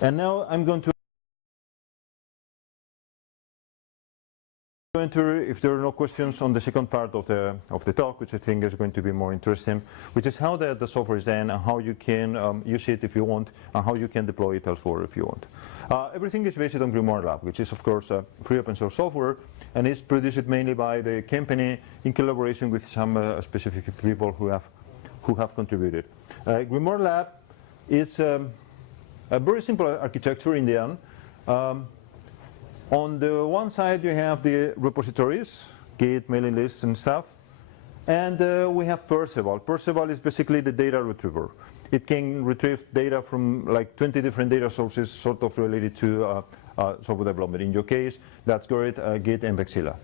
And now I'm going to enter, if there are no questions, on the second part of the talk, which I think is going to be more interesting, which is how the software is done and how you can use it if you want, and how you can deploy it elsewhere if you want. Everything is based on Grimoire Lab, which is of course a free open source software, and is produced mainly by the company in collaboration with some specific people who have contributed. Grimoire Lab is a very simple architecture in the end. On the one side you have the repositories, Git, mailing lists and stuff, and we have Perceval. Perceval is basically the data retriever. It can retrieve data from like 20 different data sources sort of related to software development. In your case, that's Gerrit, Git and Bugzilla.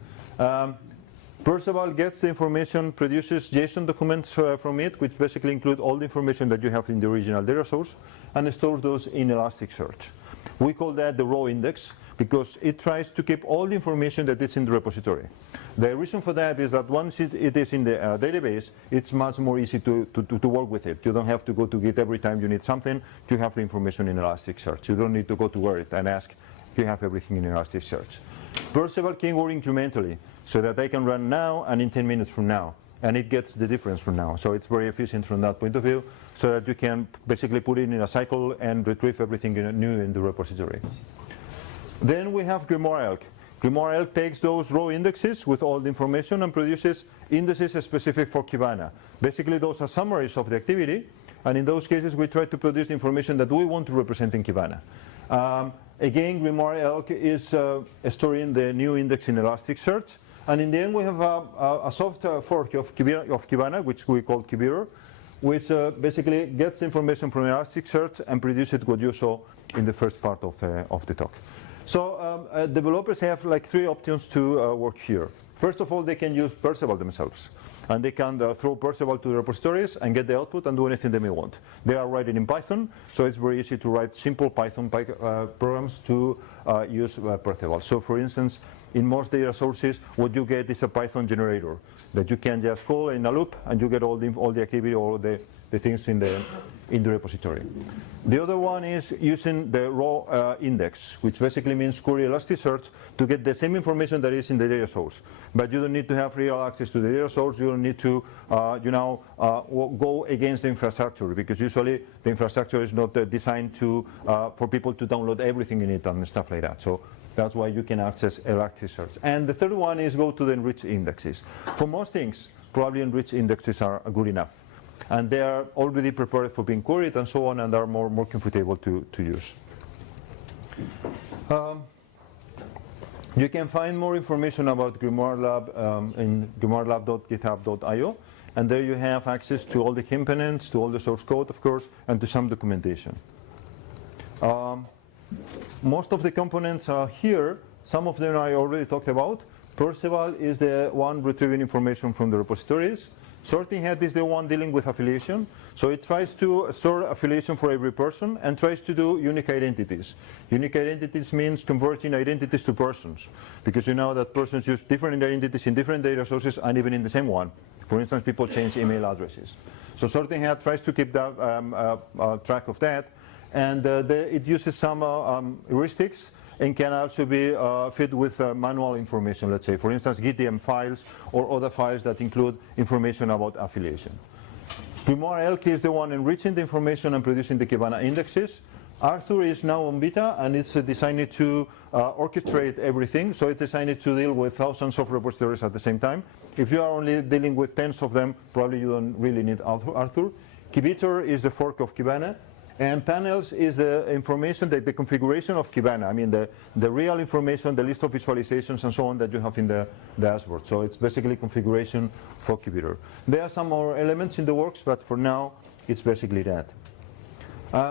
Perceval gets the information, produces JSON documents from it, which basically include all the information that you have in the original data source, and stores those in Elasticsearch. We call that the raw index, because it tries to keep all the information that is in the repository. The reason for that is that once it is in the database, it's much more easy to work with it. You don't have to go to Git every time you need something. You have the information in Elasticsearch. You don't need to go to Gerrit and ask, you have everything in Elasticsearch. Perceval can work incrementally, so that they can run now and in 10 minutes from now. And it gets the difference from now. So it's very efficient from that point of view, so that you can basically put it in a cycle and retrieve everything new in the repository. Then we have Grimoire Elk. Grimoire Elk takes those raw indexes with all the information and produces indices specific for Kibana. Basically, those are summaries of the activity, and in those cases, we try to produce the information that we want to represent in Kibana. Again, Grimoire Elk is storing the new index in Elasticsearch, and in the end, we have a soft fork of Kibana, which we call Kibir, which basically gets information from Elasticsearch and produces what you saw in the first part of the talk. So developers have like 3 options to work here. First of all, they can use Perceval themselves, and they can throw Perceval to the repositories and get the output and do anything they may want. They are writing in Python, so it's very easy to write simple Python programs to use Perceval. So for instance, in most data sources, what you get is a Python generator that you can just call in a loop, and you get all the activity, all the things in the repository. The other one is using the raw index, which basically means query Elasticsearch to get the same information that is in the data source. But you don't need to have real access to the data source. You don't need to go against the infrastructure, because usually the infrastructure is not designed to for people to download everything in it and stuff like that. So that's why you can access Elasticsearch. And the third one is go to the enriched indexes. For most things, probably enriched indexes are good enough. And they are already prepared for being queried and so on, and are more comfortable to use. You can find more information about Grimoire Lab in grimoirelab.github.io, and there you have access to all the components, to all the source code, of course, and to some documentation. Most of the components are here. Some of them I already talked about. Perceval is the one retrieving information from the repositories. Sorting Hat is the one dealing with affiliation. So it tries to store affiliation for every person and tries to do unique identities. Unique identities means converting identities to persons, because you know that persons use different identities in different data sources and even in the same one. For instance, people change email addresses. So Sorting Hat tries to keep that, track of that, and it uses some heuristics and can also be fed with manual information, let's say, for instance, GitDM files or other files that include information about affiliation. Grimoire Elk is the one enriching the information and producing the Kibana indexes. Arthur is now on beta, and it's designed to orchestrate everything, so it's designed to deal with thousands of repositories at the same time. If you are only dealing with tens of them, probably you don't really need Arthur. Kibitor is the fork of Kibana. And panels is the information, the configuration of Kibana. I mean, the real information, the list of visualizations and so on that you have in the dashboard. So it's basically configuration for Kibitor. There are some more elements in the works, but for now, it's basically that.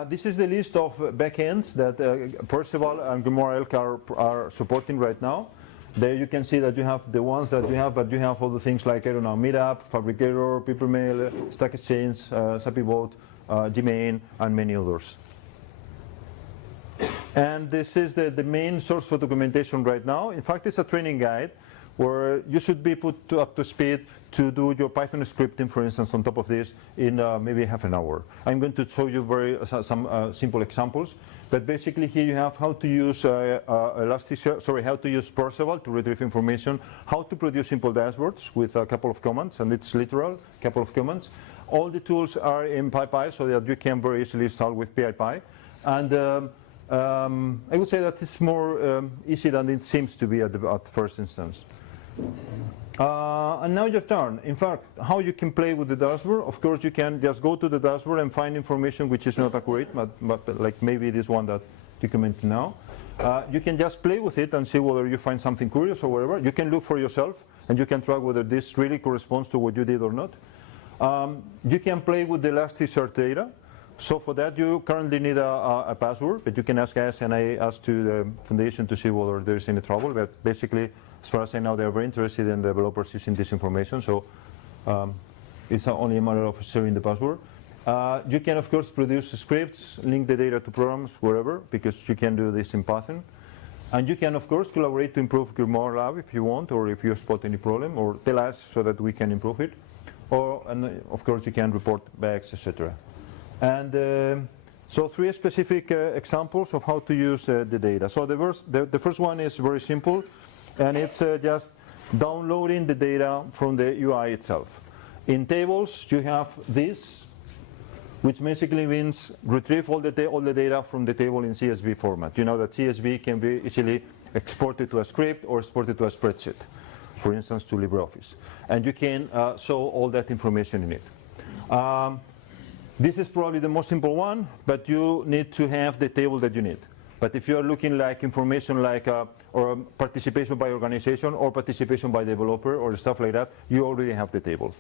This is the list of backends that Perceval and Grimoire Elk are supporting right now. There you can see that you have the ones that you have, but you have all the things like, I don't know, Meetup, Fabricator, Papermail, Stack Exchange, SappyVote, Gmain, and many others. And this is the main source for documentation right now. In fact, it's a training guide where you should be put up to speed to do your Python scripting, for instance, on top of this in maybe half an hour. I'm going to show you some simple examples, but basically here you have how to use how to use Perceval to retrieve information, how to produce simple dashboards with a couple of commands, and it's literal, couple of commands. All the tools are in PyPy so that you can very easily install with PyPy, and I would say that it's more easy than it seems to be at first instance. And now your turn. In fact, how you can play with the dashboard, of course you can just go to the dashboard and find information which is not accurate, but like maybe this one that you comment now. You can just play with it and see whether you find something curious or whatever. You can look for yourself and you can track whether this really corresponds to what you did or not. You can play with the Elasticsearch data. So for that you currently need a password, but you can ask us, and I asked to the foundation to see whether there's any trouble, but basically as far as I know, they're very interested in developers using this information, so it's only a matter of sharing the password. You can, of course, produce scripts, link the data to programs, wherever, because you can do this in Python. And you can, of course, collaborate to improve your more lab if you want, or if you spot any problem, or tell us so that we can improve it. And of course, you can report bugs, etc. And so 3 specific examples of how to use the data. So the first one is very simple, and it's just downloading the data from the UI itself. In tables, you have this, which basically means retrieve all the data from the table in CSV format. You know that CSV can be easily exported to a script or exported to a spreadsheet, for instance, to LibreOffice. And you can show all that information in it. This is probably the most simple one, but you need to have the table that you need. But if you are looking like information like or participation by organization or participation by developer or stuff like that, you already have the table.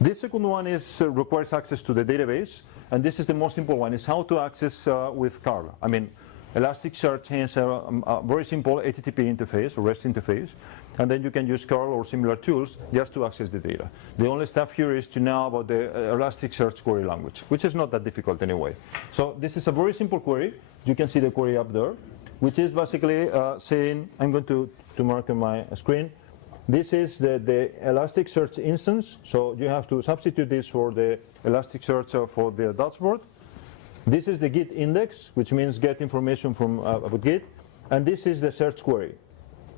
This second one is requires access to the database, and this is the most simple one, is how to access with curl. I mean, Elasticsearch has a very simple HTTP interface or REST interface, and then you can use curl or similar tools just to access the data. The only stuff here is to know about the Elasticsearch query language, which is not that difficult anyway. So this is a very simple query. You can see the query up there, which is basically saying, I'm going to mark on my screen, this is the Elasticsearch instance, so you have to substitute this for the Elasticsearch for the dashboard. This is the Git index, which means get information from about Git, and this is the search query.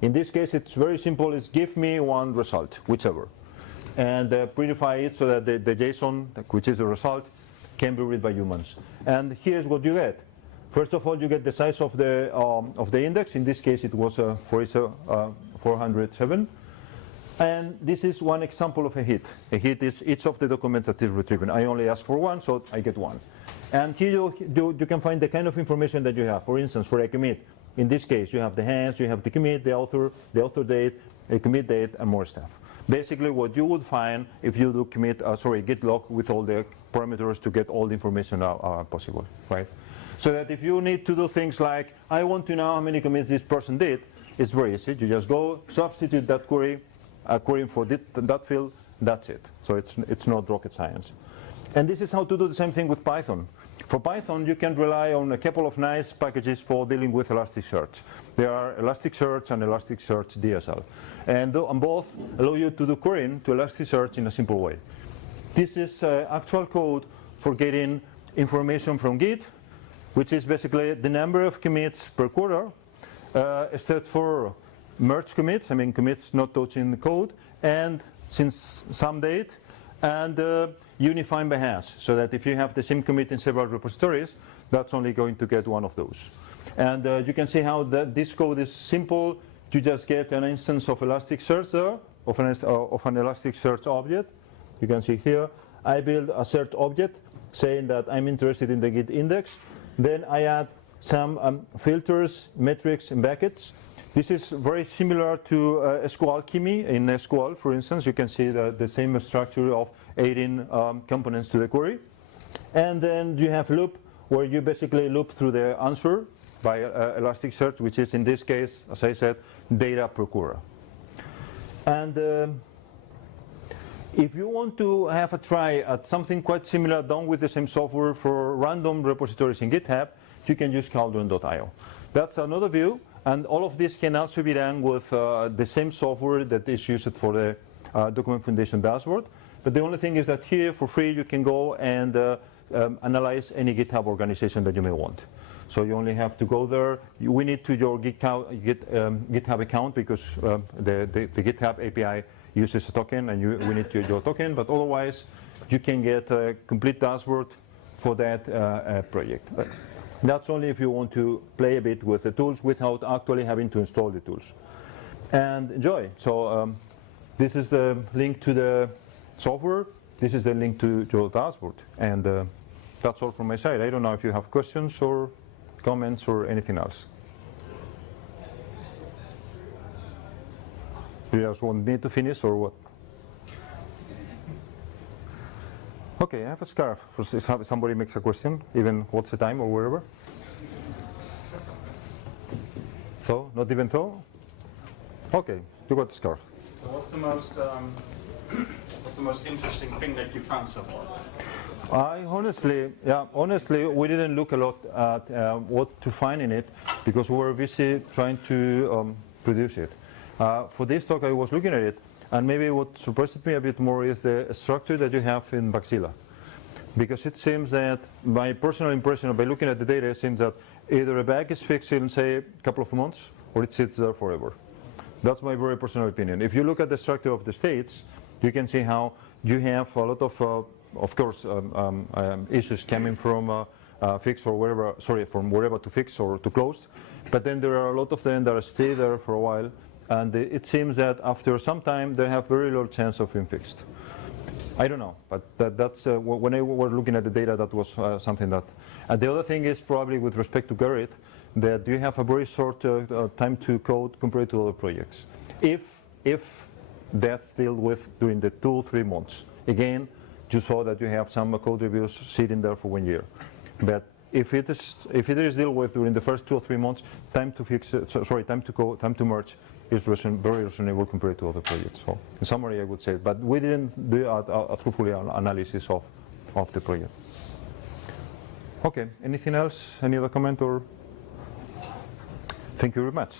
In this case, it's very simple. It's give me one result, whichever, and prettify it so that the JSON, which is the result, can be read by humans. And here's what you get. First of all, you get the size of the index. In this case, it was 407. And this is one example of a hit. A hit is each of the documents that is retrieved. I only ask for one, so I get one. And here you can find the kind of information that you have. For instance, for a commit, in this case, you have the hands, you have the commit, the author date, a commit date, and more stuff. Basically, what you would find if you do git log with all the parameters to get all the information possible, right? So that if you need to do things like, I want to know how many commits this person did, it's very easy. You just go substitute that query, a query for that field, that's it. So it's not rocket science. And this is how to do the same thing with Python. For Python, you can rely on a couple of nice packages for dealing with Elasticsearch. There are Elasticsearch and Elasticsearch DSL. And both allow you to do querying to Elasticsearch in a simple way. This is actual code for getting information from Git, which is basically the number of commits per quarter, except for merge commits, I mean commits not touching the code, and since some date, and unifying by hash, so that if you have the same commit in several repositories, that's only going to get one of those. And you can see how this code is simple. You just get an instance of Elasticsearch there, of an Elasticsearch object. You can see here, I build a search object saying that I'm interested in the Git index. Then I add some filters, metrics, and buckets. This is very similar to SQL Kimi. In SQL, for instance, you can see the same structure of adding components to the query. And then you have loop, where you basically loop through the answer by Elasticsearch, which is in this case, as I said, data per quarter. And if you want to have a try at something quite similar done with the same software for random repositories in GitHub, you can use cauldron.io. That's another view, And all of this can also be done with the same software that is used for the document foundation dashboard. But the only thing is that here, for free, you can go and analyze any GitHub organization that you may want. So you only have to go there. We need to your GitHub account because the GitHub API uses a token, and we need to use your token. But otherwise, you can get a complete dashboard for that project. That's only if you want to play a bit with the tools without actually having to install the tools. And enjoy. So this is the link to the software. This is the link to your dashboard. And that's all from my side. I don't know if you have questions or comments or anything else. Do you guys want me to finish or what? Okay, I have a scarf for if somebody makes a question, even what's the time or wherever. So, not even though? Okay, you got the scarf. So what's the most interesting thing that you found so far? Honestly, we didn't look a lot at what to find in it because we were busy trying to produce it. For this talk, I was looking at it, and maybe what surprised me a bit more is the structure that you have in Bugzilla. Because it seems that my personal impression by looking at the data, it seems that either a bug is fixed in, say, a couple of months, or it sits there forever. That's my very personal opinion. If you look at the structure of the states, you can see how you have a lot of course, issues coming from fix or wherever, from wherever to fix or to closed. But then there are a lot of them that stay there for a while. And it seems that after some time, they have very low chance of being fixed. I don't know, but that's when I was looking at the data, that was something that. And the other thing is probably with respect to Gerrit, that you have a very short time to code compared to other projects. If that's dealt with during the 2-3 months. Again, you saw that you have some code reviews sitting there for 1 year. But if it is dealt with during the first 2 or 3 months, time to fix it, time to code, time to merge, is very reasonable compared to other projects. So in summary, I would say, but we didn't do a truthful analysis of the project. Okay, anything else? Any other comment or? Thank you very much.